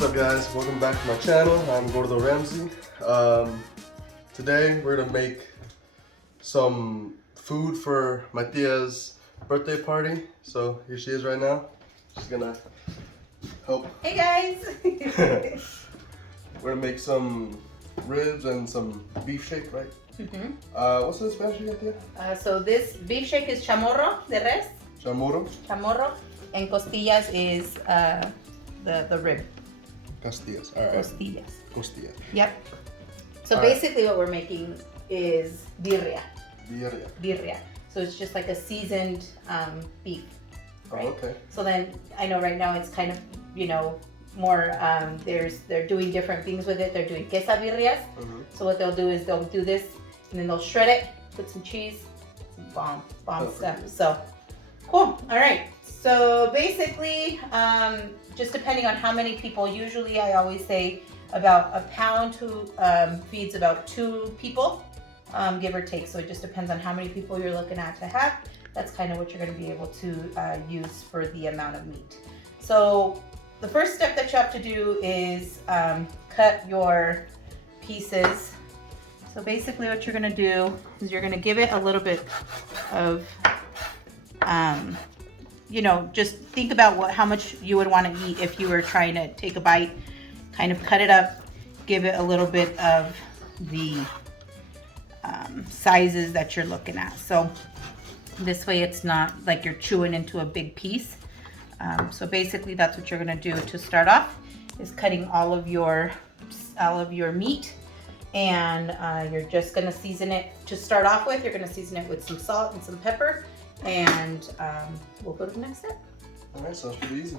What's up guys, welcome back to my channel. I'm Gordo Ramsi. Today we're gonna make some food for my tia's birthday party. So here she is right now. She's gonna help. Hey guys! We're gonna make some ribs and some beef shake, right? Mm-hmm. What's in Spanish again, tia? So this beef shake is chamorro de res. Chamorro. Chamorro. And costillas is the rib. Costillas. All right. Costillas. Costillas. Yep. So All right. basically what we're making is birria. Birria. Birria. So it's just like a seasoned beef, right? Oh, okay. So then I know right now it's kind of, you know, more, they're doing different things with it. They're doing quesadillas. Mm-hmm. So what they'll do is they'll do this and then they'll shred it, put some cheese, some bomb stuff. So cool. All right. So basically, just depending on how many people, usually I always say about a pound feeds about 2 people, give or take. So it just depends on how many people you're looking at to have. That's kind of what you're going to be able to use for the amount of meat. So the first step that you have to do is cut your pieces. So basically what you're going to do is you're going to give it a little bit of, you know, just think about how much you would want to eat if you were trying to take a bite. Kind of cut it up, give it a little bit of the sizes that you're looking at. So this way it's not like you're chewing into a big piece. So basically that's what you're gonna do to start off, is cutting all of your meat, and you're just gonna season it. To start off with, you're gonna season it with some salt and some pepper, and we'll go to the next step. All right, sounds pretty easy.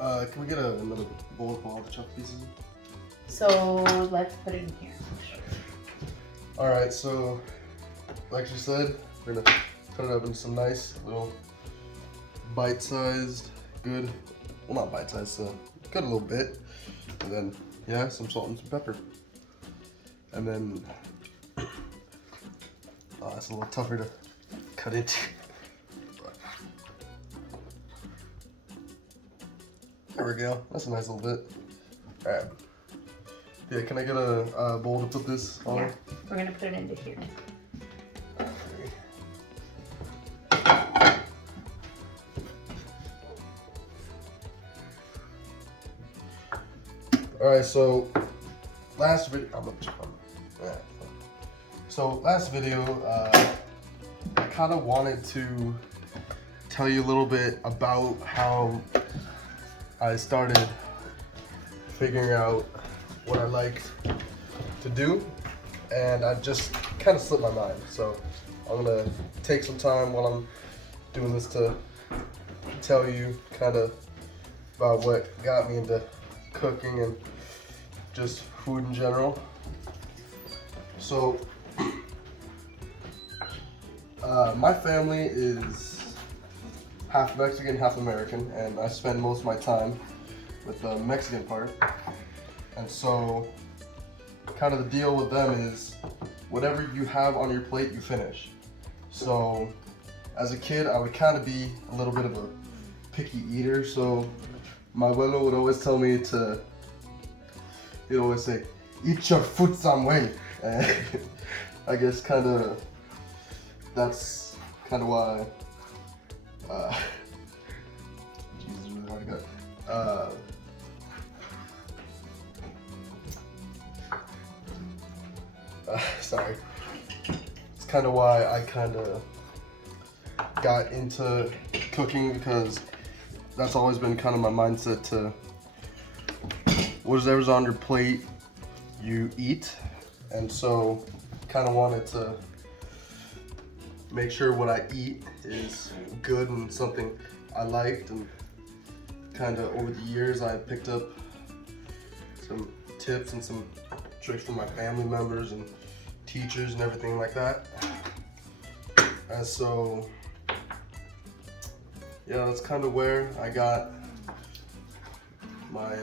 All right, can we get another bowl of all the chopped pieces? So let's put it in here. All right, so like she said, we're gonna cut it up into some nice little bite-sized, good, well not bite-sized, so cut a little bit, and then yeah, some salt and some pepper, and then it's a little tougher to cut into. There we go. That's a nice little bit. All right. Yeah, can I get a bowl to put this on? Yeah, we're gonna put it into here. All right, so last video, last video, I kind of wanted to tell you a little bit about how I started figuring out what I liked to do, and I just kind of slipped my mind. So I'm gonna take some time while I'm doing this to tell you kind of about what got me into cooking and just food in general. So my family is half Mexican, half American, and I spend most of my time with the Mexican part. And so kind of the deal with them is whatever you have on your plate, you finish. So as a kid, I would kind of be a little bit of a picky eater. So my abuelo would always tell me he'd always say, eat your food some way. And I guess that's kind of why, Jesus, really hard to cut. Sorry. It's kind of why I kind of got into cooking, because that's always been kind of my mindset to whatever's on your plate, you eat. And so kind of wanted to make sure what I eat is good and something I liked, and kind of over the years I picked up some tips and some tricks from my family members and teachers and everything like that. And so yeah, that's kind of where I got my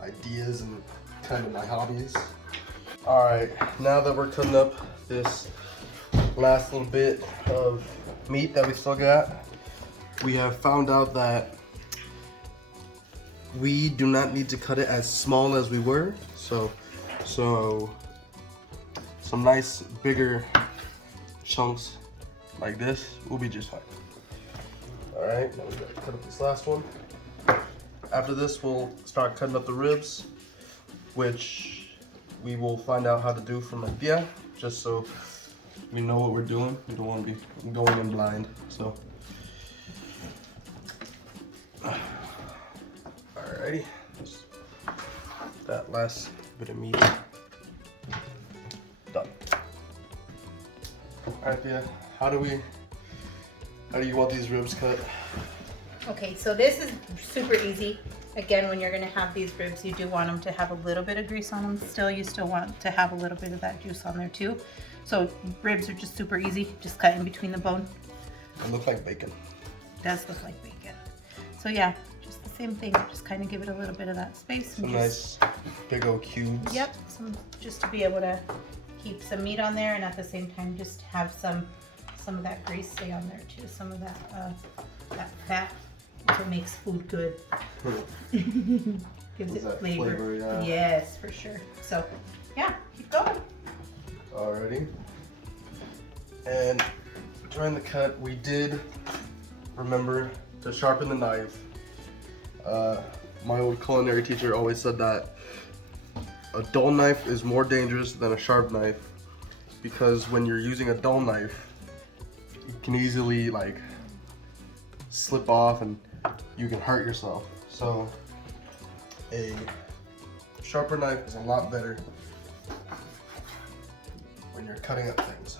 ideas and kind of my hobbies. All right, now that we're cutting up this last little bit of meat that we still got, we have found out that we do not need to cut it as small as we were, so some nice bigger chunks like this will be just fine. All right, now we gotta cut up this last one. After this, we'll start cutting up the ribs, which we will find out how to do from Birria, just so we know what we're doing. We don't want to be going in blind, so. Alrighty, that last bit of meat done. Alright, Birria, how do you want these ribs cut? Okay, so this is super easy. Again, when you're gonna have these ribs, you do want them to have a little bit of grease on them. Still, you still want to have a little bit of that juice on there too. So ribs are just super easy. Just cut in between the bone. It looks like bacon. It does look like bacon. So yeah, just the same thing. Just kind of give it a little bit of that space. Some nice big old cubes. Yep, just to be able to keep some meat on there, and at the same time just have some of that grease stay on there too. Some of that fat. That's what makes food good. Gives it flavor. Yeah. Yes, for sure. So, yeah, keep going. Alrighty. And during the cut, we did remember to sharpen the knife. My old culinary teacher always said that a dull knife is more dangerous than a sharp knife, because when you're using a dull knife, you can easily like slip off and you can hurt yourself. So a sharper knife is a lot better when you're cutting up things.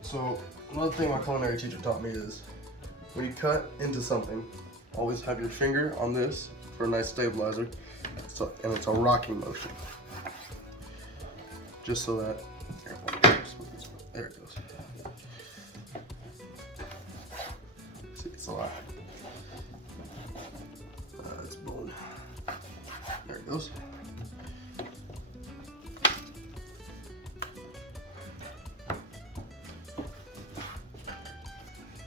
So another thing my culinary teacher taught me is when you cut into something, always have your finger on this for a nice stabilizer. And it's a rocking motion. Just so that, there it goes. See, it's a lot. It's bone. There it goes.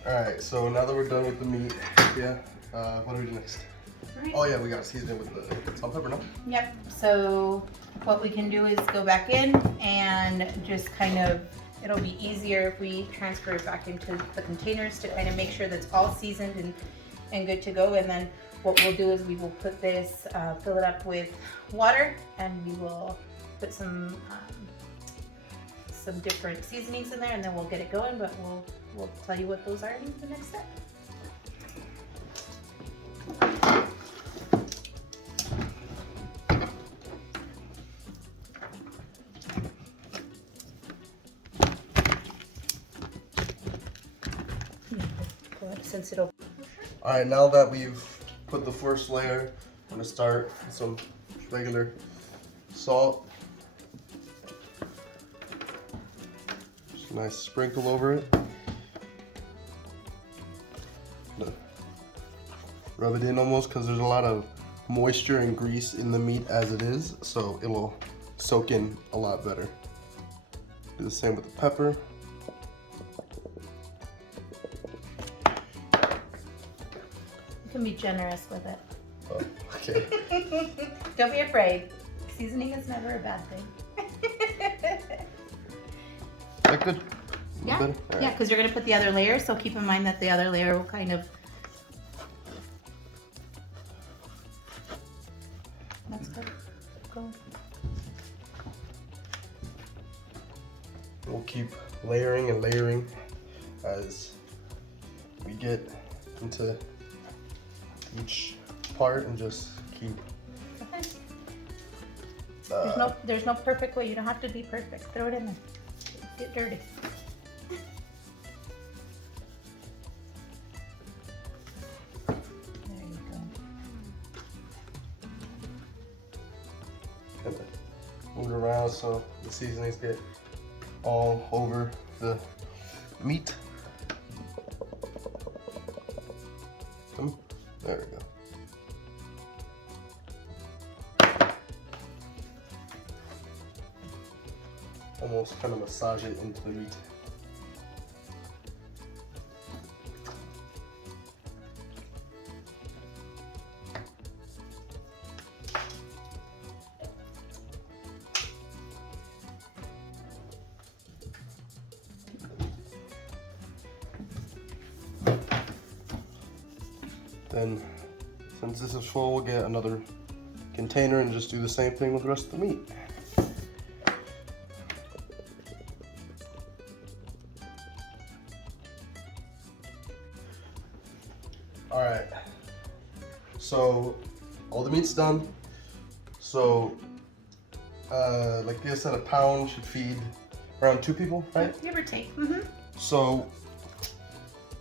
Alright, so now that we're done with the meat, yeah, what do we do next? Right. Oh yeah, we gotta season it with the salt and pepper, no? Yep, so what we can do is go back in and just kind of, it'll be easier if we transfer it back into the containers to kind of make sure that's all seasoned and good to go. And then what we'll do is we will put this, fill it up with water, and we will put some different seasonings in there, and then we'll get it going, but we'll tell you what those are in the next step. Since it'll... Alright, now that we've put the first layer, I'm gonna start with some regular salt. Just a nice sprinkle over it. Rub it in almost, because there's a lot of moisture and grease in the meat as it is, so it'll soak in a lot better. Do the same with the pepper. You can be generous with it. Oh, okay. Don't be afraid. Seasoning is never a bad thing. Is that good? Yeah, right. Yeah, because you're going to put the other layer, so keep in mind that the other layer will kind of... That's good. Go. We'll keep layering and layering as we get into each part, and just keep... Okay. There's no perfect way. You don't have to be perfect. Throw it in there. Get dirty. There you go. And move it around so the seasonings get all over the meat. There we go. almost kind of massage it into the meat. Then, since this is full, we'll get another container and just do the same thing with the rest of the meat. All right, so all the meat's done. So, like I said, a pound should feed around 2 people, right? Give or take. So,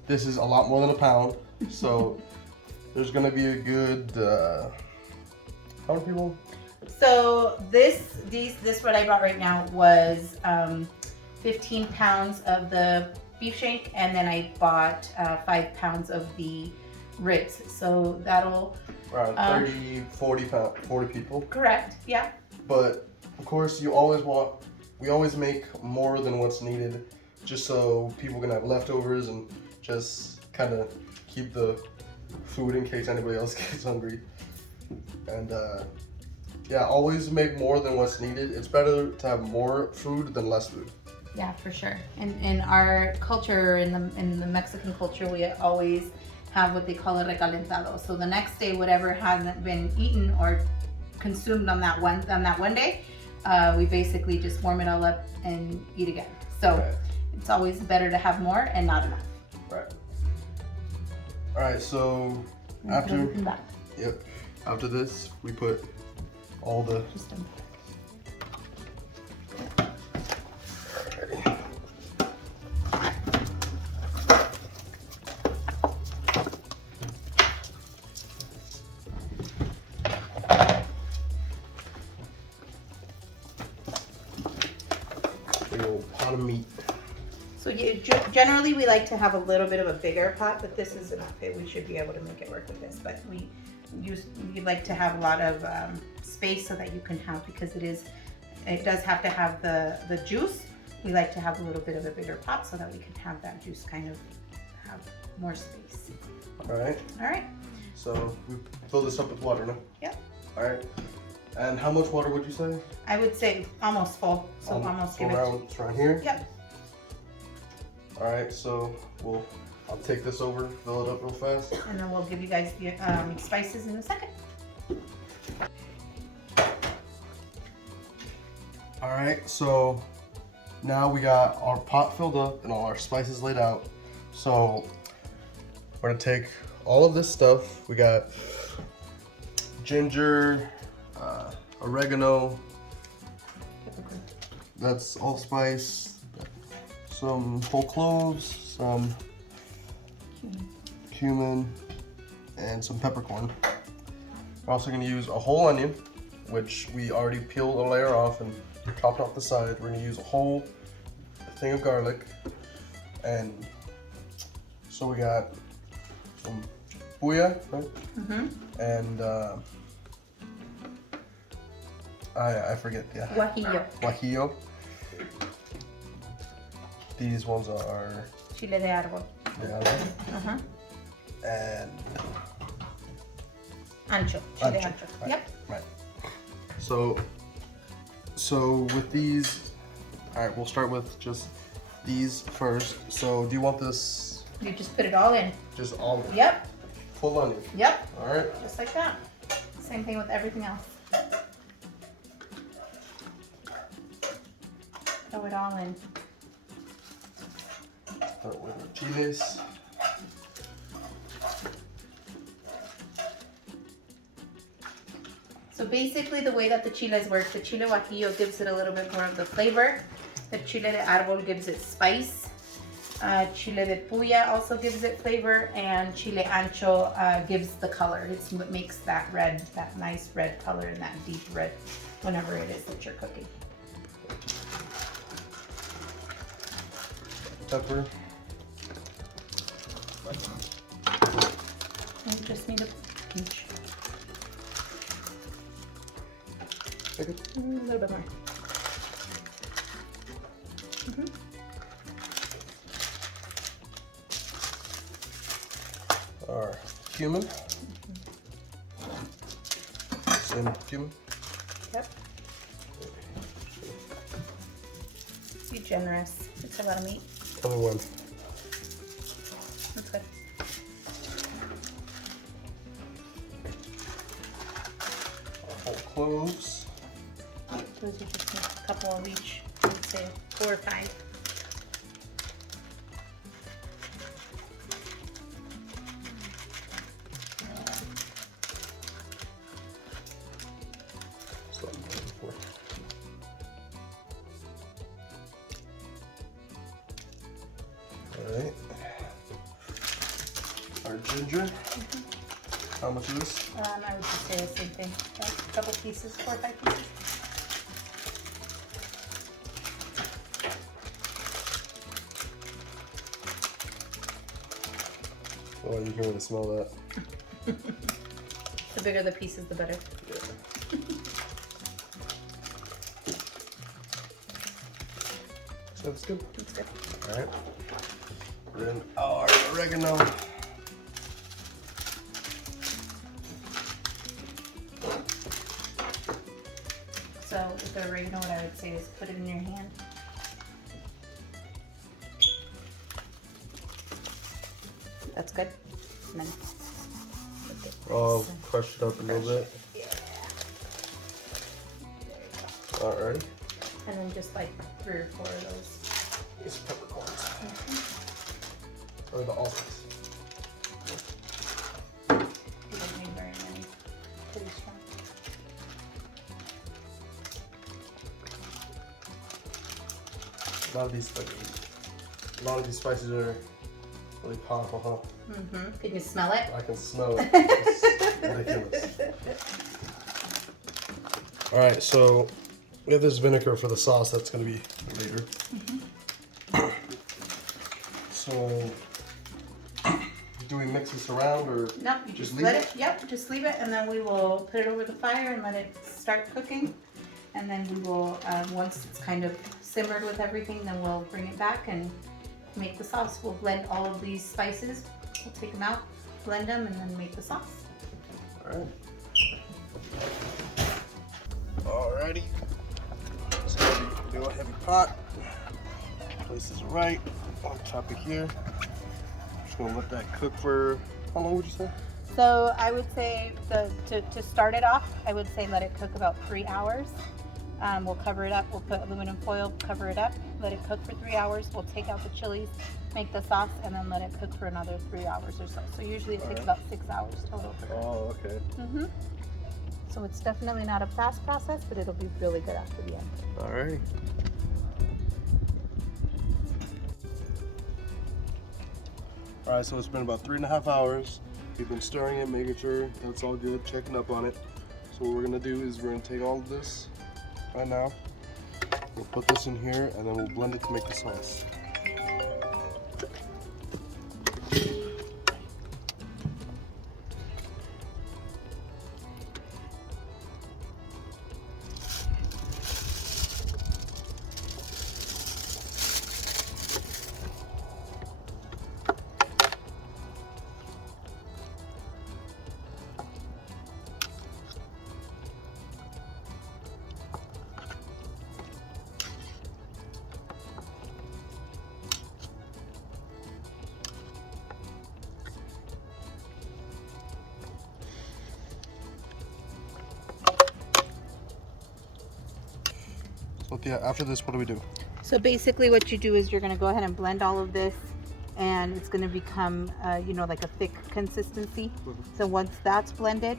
this is a lot more than a pound. So, there's gonna be a good, how many people? So this what I bought right now was 15 pounds of the beef shank, and then I bought 5 pounds of the ribs. So that'll Around 30, 40 people. correct, yeah. But of course, we always make more than what's needed, just so people can have leftovers and just kind of keep the food in case anybody else gets hungry. And yeah, always make more than what's needed. It's better to have more food than less food. Yeah, for sure. In our culture, in the Mexican culture, we always have what they call a recalentado. So the next day, whatever hasn't been eaten or consumed on that one day, we basically just warm it all up and eat again. So Right. it's always better to have more and not enough. Right. All right. So after this, we put all the. Just big old pot of meat. So generally we like to have a little bit of a bigger pot, but this is enough. We should be able to make it work with this. But you'd like to have a lot of space so that you can have, because it does have to have the juice. We like to have a little bit of a bigger pot so that we can have that juice kind of have more space. All right. All right. So we fill this up with water now. Yep. All right. And how much water would you say? I would say almost full. So almost give it. It's around here. Yep. All right. So I'll take this over, fill it up real fast. And then we'll give you guys the spices in a second. All right. So now we got our pot filled up and all our spices laid out. So we're gonna take all of this stuff. We got ginger, oregano, that's allspice, some whole cloves, some cumin, and some peppercorn. We're also gonna use a whole onion, which we already peeled a layer off and chopped off the side. We're gonna use a whole thing of garlic, and so we got some birria, right? And I forget, yeah. Guajillo. These ones are Chile de árbol. And Ancho. Chile ancho. ancho. Right. Yep. Right. So with these, all right, we'll start with just these first. So do you want this? You just put it all in. Just all? Yep. Full onion. Yep. All right. Just like that. Same thing with everything else. Throw it all in. Start with the chiles. So basically the way that the chiles work, the chile guajillo gives it a little bit more of the flavor. The chile de árbol gives it spice. Chile de puya also gives it flavor, and chile ancho gives the color. It's what makes that red, that nice red color and that deep red whenever it is that you're cooking. Pepper. And you just need a pinch. Take it. A little bit more. Our cumin. Same cumin. Yep. Be generous. It's a lot of meat. Tell me when. That's good. Our whole cloves. Those are just a couple of each. I would say 4 or 5. That's what I'm looking for. All right. Our ginger. How much is this? I would just say the same thing. Okay. A couple pieces, 4 or 5 pieces. Oh, you can really smell that. The bigger the pieces, the better. Yeah. So that's good. That's good. All right. We're in our oregano. So with the oregano, what I would say is put it in your hand. That's good. And then put it Oh, crush it up a little bit. Yeah. All right. And then just like 3 or 4 of those. These peppercorns. Or the olives. You don't need very many. Pretty strong. A lot of these spices are really powerful, huh? Mm-hmm. Can you smell it? I can smell it. It's ridiculous. All right, so we have this vinegar for the sauce. That's gonna be later. So, do we mix this around or? Nope, you Just just leave let it? it. Yep, just leave it, and then we will put it over the fire and let it start cooking. And then we will, once it's kind of simmered with everything, then we'll bring it back and make the sauce. We'll blend all of these spices. We'll take them out, blend them, and then make the sauce. All right. Alrighty. So do a heavy pot. Place this right on top of here. Just gonna let that cook for how long would you say? So I would say to start it off, I would say let it cook about 3 hours. We'll cover it up. We'll put aluminum foil, cover it up, let it cook for 3 hours. We'll take out the chilies, make the sauce, and then let it cook for another 3 hours or so. So usually it takes about 6 hours total. Oh, okay. Mm-hmm. So it's definitely not a fast process, but it'll be really good after the end. Alrighty. Alright, so it's been about 3.5 hours. We've been stirring it, making sure that's all good, checking up on it. So what we're gonna do is we're gonna take all of this right now. We'll put this in here and then we'll blend it to make the sauce. So yeah, after this, what do we do? So basically what you do is you're going to go ahead and blend all of this, and it's going to become, you know, like a thick consistency. So once that's blended,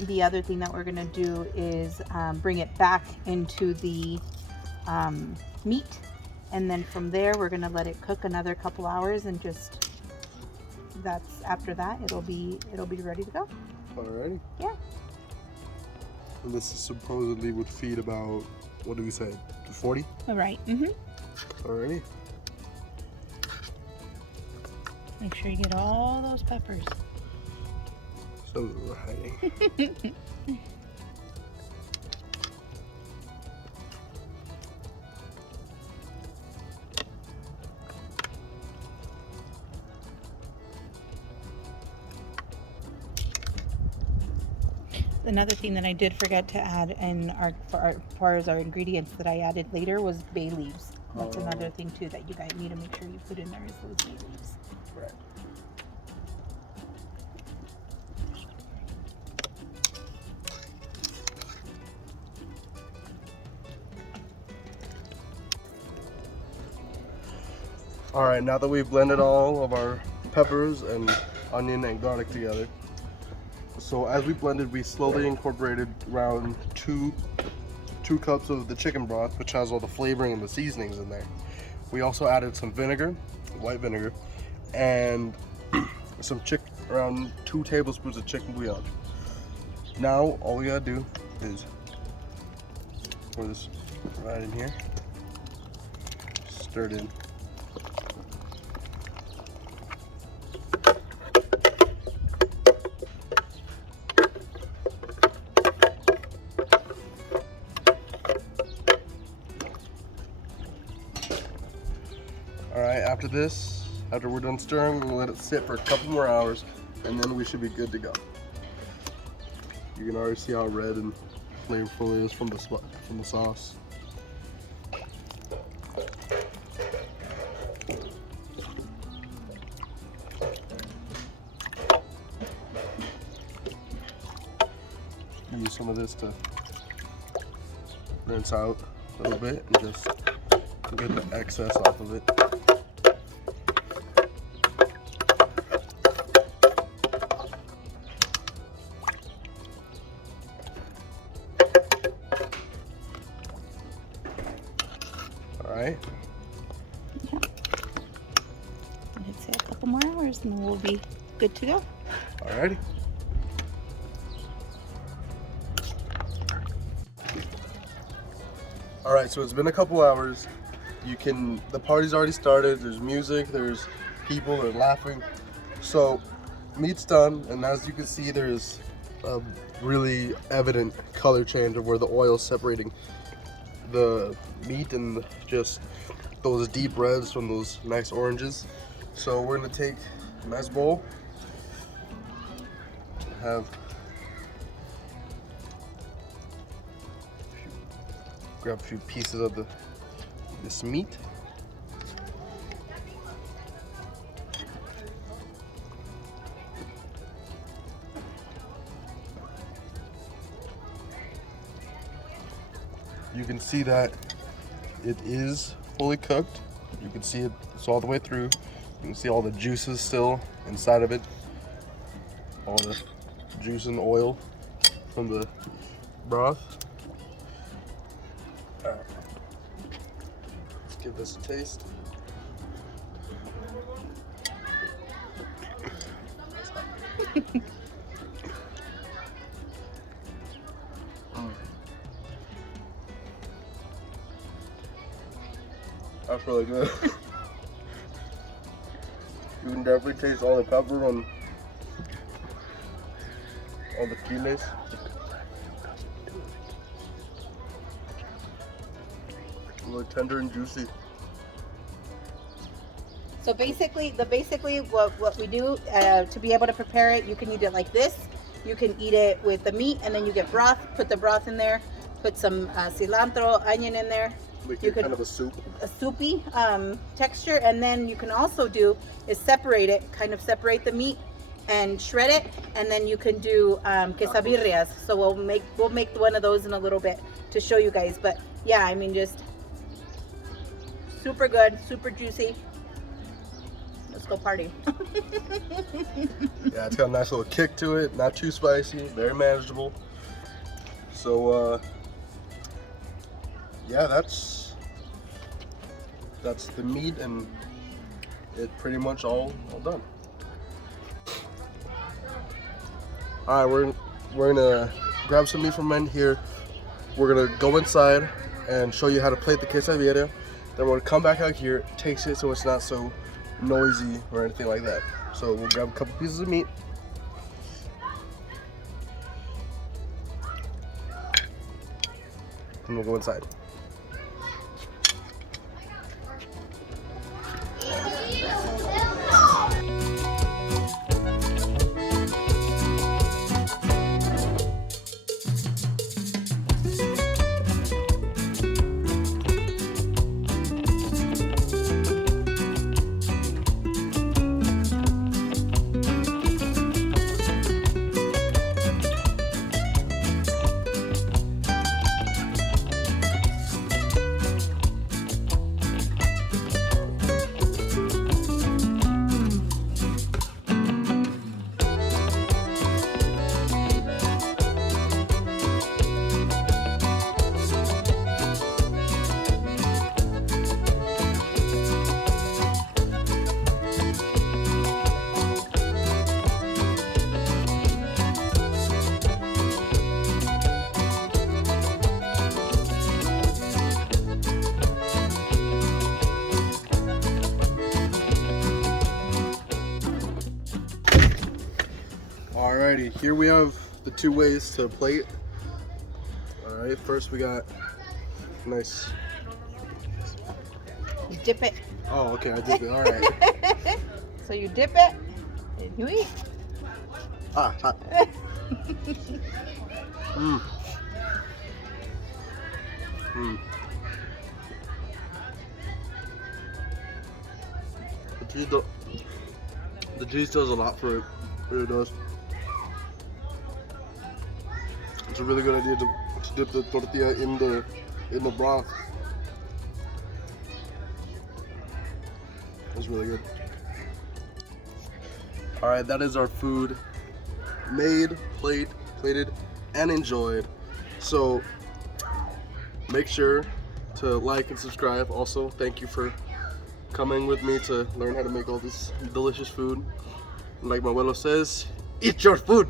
the other thing that we're going to do is bring it back into the meat. And then from there, we're going to let it cook another couple hours, and just after that, it'll be ready to go. Alrighty. Yeah. And this supposedly would feed about, what do we say, 40? All right. Mm-hmm. Alrighty. Make sure you get all those peppers. So we're hiding. another thing that I did forget to add in our far as our ingredients that I added later was bay leaves. That's another thing too that you guys need to make sure you put in there is those bay leaves. Right. All right, now that we've blended all of our peppers and onion and garlic together, so as we blended, we slowly incorporated around two cups of the chicken broth, which has all the flavoring and the seasonings in there. We also added some vinegar, white vinegar, and around 2 tablespoons of chicken bouillon. Now all we gotta do is pour this right in here, stir it in. Alright, after we're done stirring, we're gonna let it sit for a couple more hours and then we should be good to go. You can already see how red and flavorful it is from the sauce. Use some of this to rinse out a little bit and just get the excess off of it. Alright. I'd say a couple more hours and then we'll be good to go. Alrighty. Alright, so it's been a couple hours. The party's already started, there's music, there's people, they're laughing. So, meat's done, and as you can see, there's a really evident color change of where the oil's separating the meat and just those deep reds from those nice oranges. So we're gonna take a nice bowl, grab a few pieces of this meat. You can see that it is fully cooked. You can see it's all the way through. You can see all the juices still inside of it. All the juice and oil from the broth. All right. Let's give this a taste. That's really good. You can definitely taste all the pepper and all the chiles. Really tender and juicy. So basically what we do to be able to prepare it, you can eat it like this. You can eat it with the meat and then you get broth. Put the broth in there. Put some cilantro, onion in there. Make it kind of a soup. A soupy texture, and then you can also do is separate it, kind of separate the meat and shred it, and then you can do quesabirrias. So we'll make one of those in a little bit to show you guys. But yeah, I mean, just super good, super juicy. Let's go party. Yeah, it's got a nice little kick to it. Not too spicy, very manageable. So yeah, that's the meat, and it's pretty much all done. All right, we're gonna grab some meat from in here. We're gonna go inside and show you how to plate the quesadilla. Then we're gonna come back out here, taste it so it's not so noisy or anything like that. So we'll grab a couple pieces of meat. And we'll go inside. Alrighty, here we have the 2 ways to plate. Alright, first we got nice. You dip it. Oh, okay, I did it. Alright. So you dip it and you eat. Ah, hot. Mmm. Mmm. The cheese does a lot for it. It really does. It's a really good idea to dip the tortilla in the broth. That's really good. All right, that is our food, made, plated, and enjoyed. So make sure to like and subscribe. Also, thank you for coming with me to learn how to make all this delicious food. And like my abuelo says, eat your food.